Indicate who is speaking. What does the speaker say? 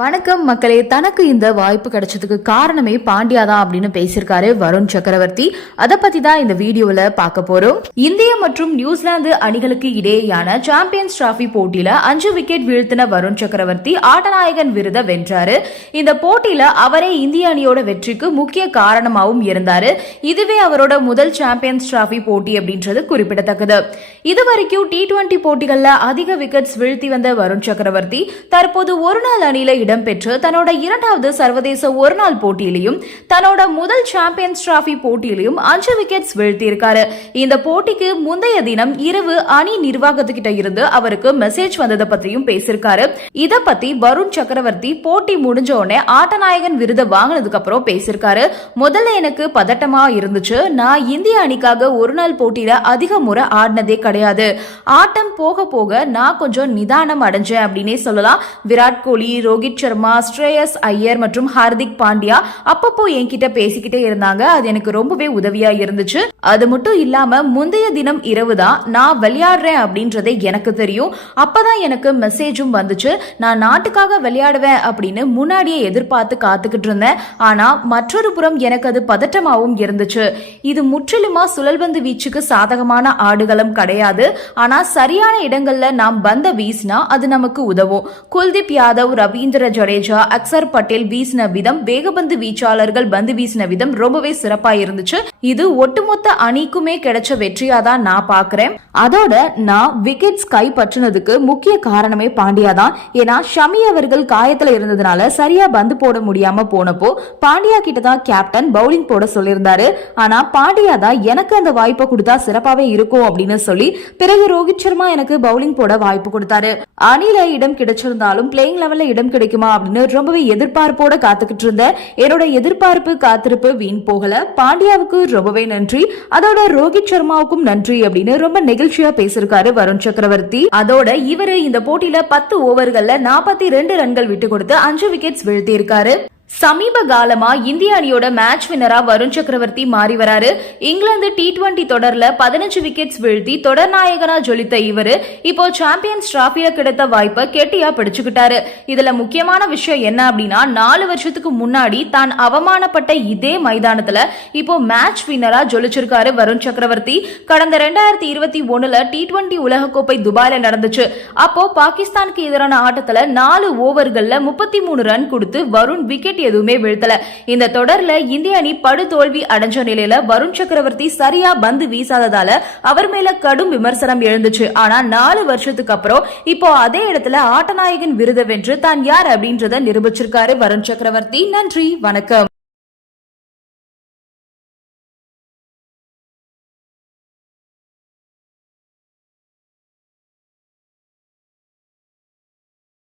Speaker 1: வணக்கம் மக்களே. தனக்கு இந்த வாய்ப்பு கிடைச்சதுக்கு காரணமே பாண்டியா தான் அப்படின்னு பேசியிருக்காரு வருண் சக்கரவர்த்தி. அதை பத்தி தான் இந்த வீடியோல பார்க்க போறோம். இந்திய மற்றும் நியூசிலாந்து அணிகளுக்கு இடையேயான சாம்பியன்ஸ் டிராபி போட்டியில அஞ்சு விக்கெட் வீழ்த்தின வருண் சக்கரவர்த்தி ஆட்டநாயகன் விருதை வென்றாரு. இந்த போட்டியில அவரே இந்திய அணியோட வெற்றிக்கு முக்கிய காரணமாகவும் இருந்தாரு. இதுவே அவரோட முதல் சாம்பியன்ஸ் டிராபி போட்டி அப்படின்றது குறிப்பிடத்தக்கது. இதுவரைக்கும் டி டுவெண்டி போட்டிகள்ல அதிக விக்கெட்ஸ் வீழ்த்தி வந்த வருண் சக்கரவர்த்தி தற்போது ஒரு நாள் அணியில இடம்பெற்று தன்னோட இரண்டாவது சர்வதேச ஒருநாள் போட்டியிலையும் தன்னோட முதல் சாம்பியன்ஸ் டிராபி போட்டியிலையும் அஞ்சு விக்கெட்ஸ் வீழ்த்தியிருக்காரு. இந்த போட்டிக்கு முந்தைய தினம் இரவு அணி நிர்வாகத்துக்கிட்ட இருந்து அவருக்கு மெசேஜ் வந்ததை பத்தியும் பேசியிருக்காரு. இத பத்தி வருண் சக்கரவர்த்தி போட்டி முடிஞ்ச உடனே ஆட்டநாயகன் விருதை வாங்கினதுக்கு அப்புறம் பேசியிருக்காரு. முதல்ல எனக்கு பதட்டமா இருந்துச்சு. நான் இந்திய அணிக்காக ஒரு நாள் போட்டியில அதிக முறை ஆடினதே கிடையாது. ஆட்டம் போக போக நான் கொஞ்சம் நிதானம் அடைஞ்சேன் அப்படின்னே சொல்லலாம். விராட் கோலி ரோஹித் சர்மா ஸ்ரேயஸ் ஐயர் மற்றும் ஹார்திக் பாண்டியா அப்பப்போ என்கிட்ட பேசிக்கிட்டே இருந்தாங்க. அது எனக்கு ரொம்பவே உதவியா இருந்துச்சு. அது மட்டும் இல்லாம முந்தைய தினம் இரவு தான் நான் விளையாடுறேன் அப்படின்றதே எனக்கு தெரியும். அப்பதான் எனக்கு மெசேஜும் வந்துச்சு. நான் நாட்டுக்காக விளையாடுவேன் அப்படின்னு முன்னாடியே எதிர்பார்த்து காத்துக்கிட்டு இருந்தேன். ஆனா மற்றொரு புறம் எனக்கு அது பதட்டமாவும் இருந்துச்சு. இது முற்றிலுமா சுழல்பந்து வீச்சுக்கு சாதகமான ஆடுகளும் கிடையாது. ஆனா சரியான இடங்கள்ல நாம் பந்த வீசினா அது நமக்கு உதவும். குல்தீப் யாதவ் ரவீந்திர ஜடேஜா அக்சர் பட்டேல் வீசின விதம் வேகபந்து வீச்சாளர்கள் பந்து வீசின விதம் ரொம்பவே சிறப்பா இருந்துச்சு. இது ஒட்டுமொத்த அணிக்குமே கிடைச்ச வெற்றியா தான் நான் பாக்குறேன். அதோட நான் விக்கெட்ஸ் கைப்பற்றினதுக்கு முக்கிய காரணமே பாண்டியா தான். ஏன்னா ஷமி அவர்கள் காயத்துல இருந்ததுனால சரியா பந்து போட முடியாம போனப்போ பாண்டியா கிட்ட தான் கேப்டன் பவுலிங் போட சொல்லியிருந்தாரு. ஆனா பாண்டியா தான் எனக்கு அந்த வாய்ப்பை கொடுத்தா சிறப்பாவே இருக்கும் அப்படின்னு சொல்லி பிறகு ரோஹித் சர்மா எனக்கு பவுலிங் போட வாய்ப்பு கொடுத்தாரு. அணில இடம் கிடைச்சிருந்தாலும் பிளேயிங் லெவல்ல இடம் கிடைக்கும் அப்படின்னு ரொம்பவே எதிர்பார்ப்போட காத்துக்கிட்டு இருந்தேன் என்னோட எதிர்பார்ப்பு காத்திருப்பு வீண் போகல. பாண்டியாவுக்கு ரொம்பவே நன்றி. அதோட ரோஹித் சர்மாவுக்கும் நன்றி அப்படின்னு ரொம்ப நெகிழ்ச்சியா பேசியிருக்காரு வருண் சக்கரவர்த்தி. அதோட இவரு இந்த போட்டியில பத்து ஓவர்கள்ல நாற்பத்தி ரெண்டு ரன்கள் விட்டு கொடுத்து அஞ்சு விக்கெட்ஸ் வீழ்த்தி இருக்காரு சமீப காலமா இந்திய அணியோட மேட்ச் வின்னரா வருண் சக்கரவர்த்தி மாறி வராரு. இங்கிலாந்து டி டுவெண்டி தொடர்ல பதினஞ்சு விக்கெட்ஸ் வீழ்த்தி தொடர் நாயகனா ஜொலித்த இவரு இப்போ சாம்பியன்ஸ் டிராபில கிடைத்த வாய்ப்பை கெட்டியா பிடிச்சுக்கிட்டாரு. இதுல முக்கியமான விஷயம் என்ன அப்படின்னா நாலு வருஷத்துக்கு முன்னாடி தான் அவமானப்பட்ட இதே மைதானத்துல இப்போ மேட்ச் வின்னரா ஜொலிச்சிருக்காரு வருண் சக்கரவர்த்தி. கடந்த ரெண்டாயிரத்தி இருபத்தி ஒண்ணுல டி டுவெண்டி உலகக்கோப்பை துபாயில நடந்துச்சு. அப்போ பாகிஸ்தானுக்கு எதிரான ஆட்டத்துல நாலு ஓவர்கள்ல முப்பத்தி மூணு ரன் கொடுத்து வருண் விக்கெட் எதுவுமே வீழ்த்தல. இந்த தொடர்ல இந்திய அணி படு தோல்வி அடைஞ்ச நிலையில வருண் சக்கரவர்த்தி சரியா பந்து வீசாததால அவர் மேல கடும் விமர்சனம் எழுந்துச்சு. ஆனா நாலு வருஷத்துக்கு அப்புறம் இப்போ அதே இடத்துல ஆட்டநாயகன் விருதை வென்று தான் யார் அப்படின்றத நிரூபிச்சிருக்காரு வருண் சக்கரவர்த்தி. நன்றி வணக்கம்.